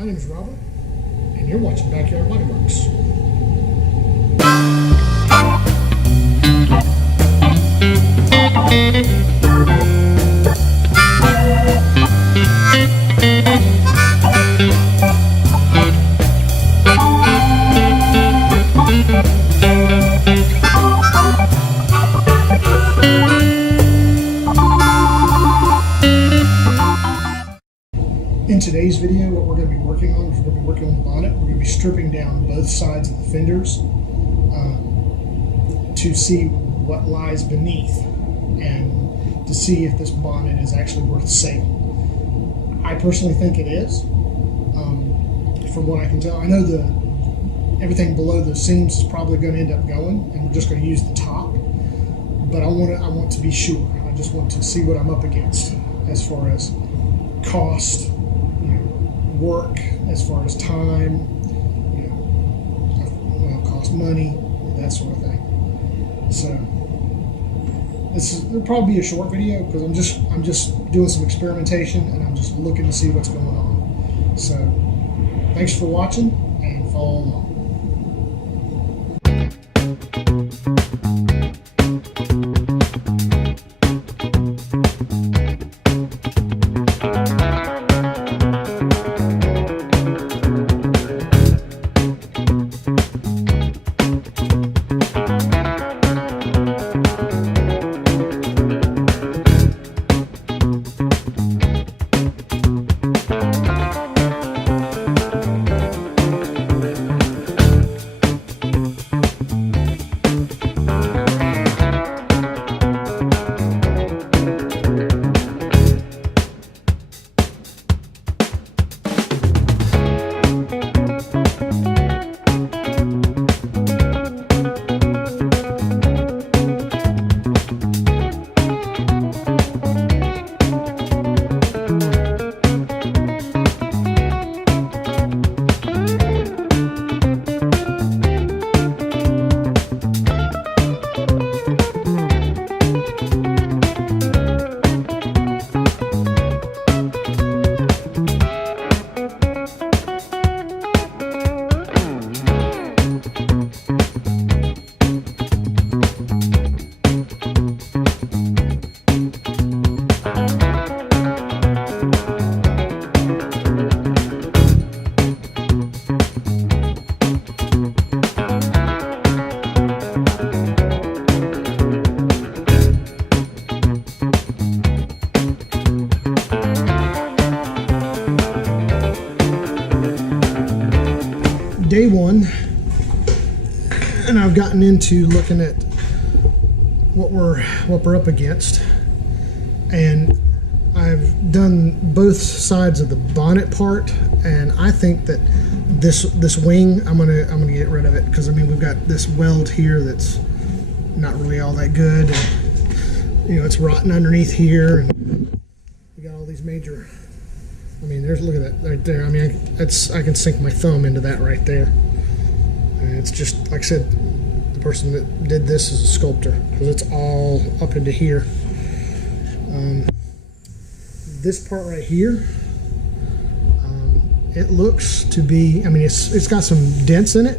My name is Robert, and you're watching Backyard Body Works. In today's video, what we're going to be working on is we're going to be working on the bonnet. We're going to be stripping down both sides of the fenders to see what lies beneath and to see if this bonnet is actually worth sale. I personally think it is. From what I can tell, I know everything below the seams is probably going to end up going, and we're just going to use the top. But I want to be sure. I just want to see what I'm up against as far as cost, work, as far as time, cost money, that sort of thing. So it'll probably be a short video because I'm just doing some experimentation and I'm just looking to see what's going on. So thanks for watching and follow along. Day one, and I've gotten into looking at what we're up against, and I've done both sides of the bonnet part, and I think that this wing I'm gonna get rid of it because I mean we've got this weld here that's not really all that good, and it's rotten underneath here, and we got all these major. I mean, look at that right there. I mean, I can sink my thumb into that right there. And it's just, like I said, the person that did this is a sculptor because it's all up into here. This part right here, it looks to be, I mean, it's got some dents in it,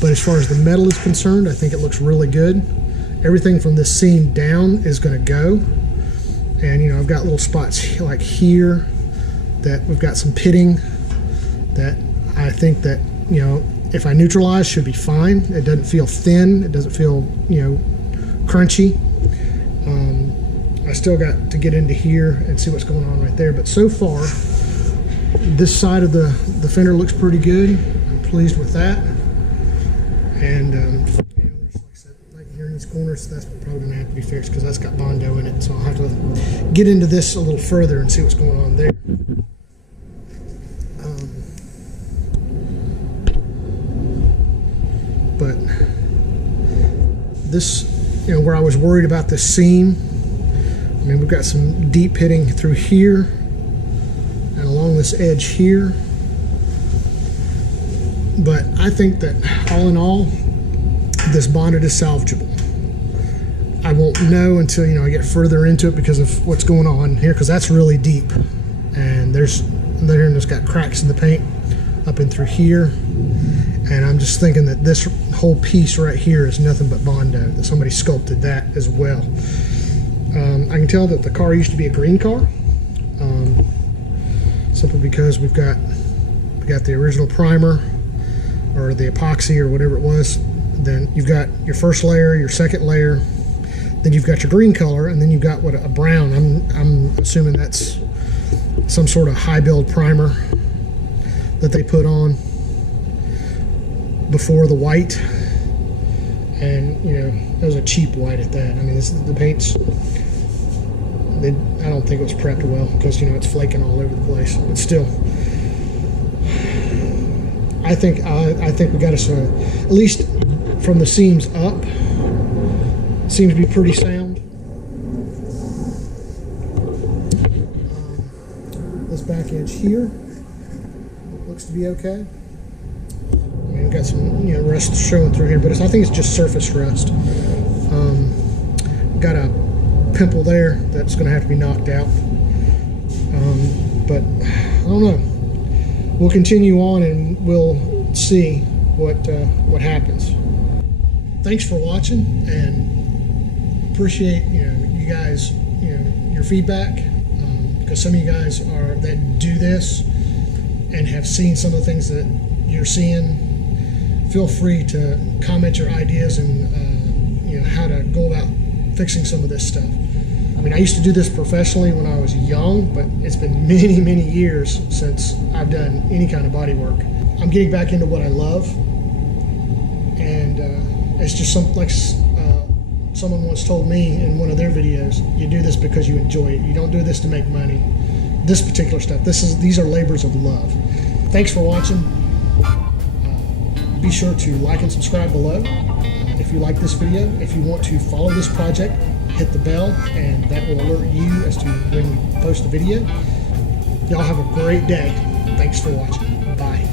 but as far as the metal is concerned, I think it looks really good. Everything from this seam down is going to go. And, I've got little spots like here that we've got some pitting that I think that, if I neutralize should be fine. It doesn't feel thin. It doesn't feel, crunchy. I still got to get into here and see what's going on right there. But so far, this side of the fender looks pretty good. I'm pleased with that. And, like I said, like here in these corners, that's probably going to have to be fixed because that's got Bondo in it. So I'll have to get into this a little further and see what's going on there. But this, where I was worried about the seam, I mean, we've got some deep hitting through here and along this edge here. But I think that all in all, this bonnet is salvageable. I won't know until I get further into it because of what's going on here, because that's really deep, and there's there, and it's got cracks in the paint up and through here. And I'm just thinking that this whole piece right here is nothing but Bondo, that somebody sculpted that as well. I can tell that the car used to be a green car, simply because we got the original primer, or the epoxy, or whatever it was. Then you've got your first layer, your second layer, then you've got your green color, and then you've got a brown. I'm assuming that's some sort of high build primer that they put on before the white. And you know, it was a cheap white at that. I mean, the paint's, I don't think it was prepped well, because you know, it's flaking all over the place. But still, I think we got us at least from the seams up, seems to be pretty sound. This back edge here looks to be okay. I mean, we've got some, you know, rust showing through here, but I think it's just surface rust. Got a pimple there that's going to have to be knocked out. But I don't know. We'll continue on and we'll see what happens. Thanks for watching, and appreciate, you know, you guys, you know, your feedback, because some of you guys that do this and have seen some of the things that you're seeing. Feel free to comment your ideas and you know, how to go about fixing some of this stuff. I mean, I used to do this professionally when I was young, but it's been many, many years since I've done any kind of body work. I'm getting back into what I love, and it's just like someone once told me in one of their videos, you do this because you enjoy it. You don't do this to make money. This particular stuff, these are labors of love. Thanks for watching. Be sure to like and subscribe below if you like this video. If you want to follow this project, hit the bell, and that will alert you as to when we post a video. Y'all have a great day. Thanks for watching. Bye.